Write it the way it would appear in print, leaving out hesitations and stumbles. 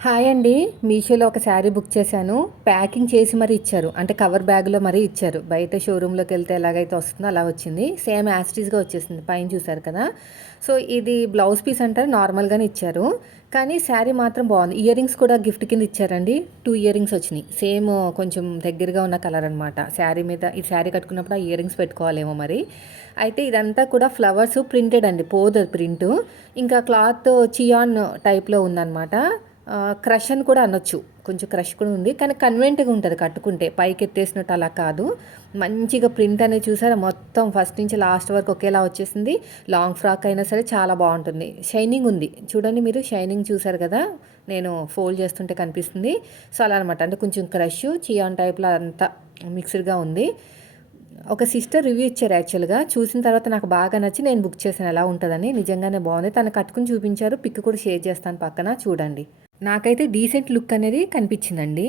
Hi అండి. మీషోలో ఒక శారీ బుక్ చేశాను. ప్యాకింగ్ చేసి మరీ ఇచ్చారు. అంటే కవర్ బ్యాగ్‌లో మరీ ఇచ్చారు. బయట షోరూమ్‌లోకెళ్తే ఎలాగైతే వస్తుందో అలా వచ్చింది. సేమ్ యాజ్ ఇట్ ఈస్‌గా వచ్చేసింది. పైన చూసారు కదా! సో, ఇది బ్లౌజ్ పీస్ అంటారు నార్మల్‌గానే ఇచ్చారు. కానీ శారీ మాత్రం బాగుంది. ఇయర్ రింగ్స్ కూడా గిఫ్ట్ కింద ఇచ్చారండి. 2 ఇయర్ రింగ్స్ వచ్చినాయి. సేమ్ కొంచెం దగ్గరగా ఉన్న కలర్ అనమాట. శారీ మీద ఈ శారీ కట్టుకున్నప్పుడు ఆ ఇయర్ రింగ్స్ పెట్టుకోవాలేమో మరి. అయితే ఇదంతా కూడా ఫ్లవర్స్ ప్రింటెడ్ అండి. పోదు ప్రింటు. ఇంకా క్లాత్ చియాన్ టైప్‌లో ఉందనమాట. క్రష్ అని కూడా అనొచ్చు. కొంచెం క్రష్ కూడా ఉంది. కానీ కన్వెంట్‌గా ఉంటది కట్టుకుంటే. పైకెత్తేసినట్టు అలా కాదు. మంచిగా ప్రింట్ అనేది చూసారా మొత్తం ఫస్ట్ నుంచి లాస్ట్ వరకు ఒకేలా వచ్చేసింది. లాంగ్ ఫ్రాక్ అయినా సరే చాలా బాగుంటుంది. షైనింగ్ ఉంది. చూడండి మీరు షైనింగ్ చూసారు కదా! నేను ఫోల్డ్ చేస్తుంటే కనిపిస్తుంది. సో, అలా అనమాట. అంటే కొంచెం క్రష్, చియాన్ టైప్‌లో అంతా మిక్స్డ్‌గా ఉంది. ఒక సిస్టర్ రివ్యూ ఇచ్చారు యాక్చువల్‌గా. చూసిన తర్వాత నాకు బాగా నచ్చి నేను బుక్ చేశాను ఎలా ఉంటదని. నిజంగానే బాగుంది. తను కట్టుకొని చూపించారు. పిక్ కూడా షేర్ చేస్తాను పక్కన చూడండి. నాకైతే డీసెంట్ లుక్ అనేది కనిపించిందండి.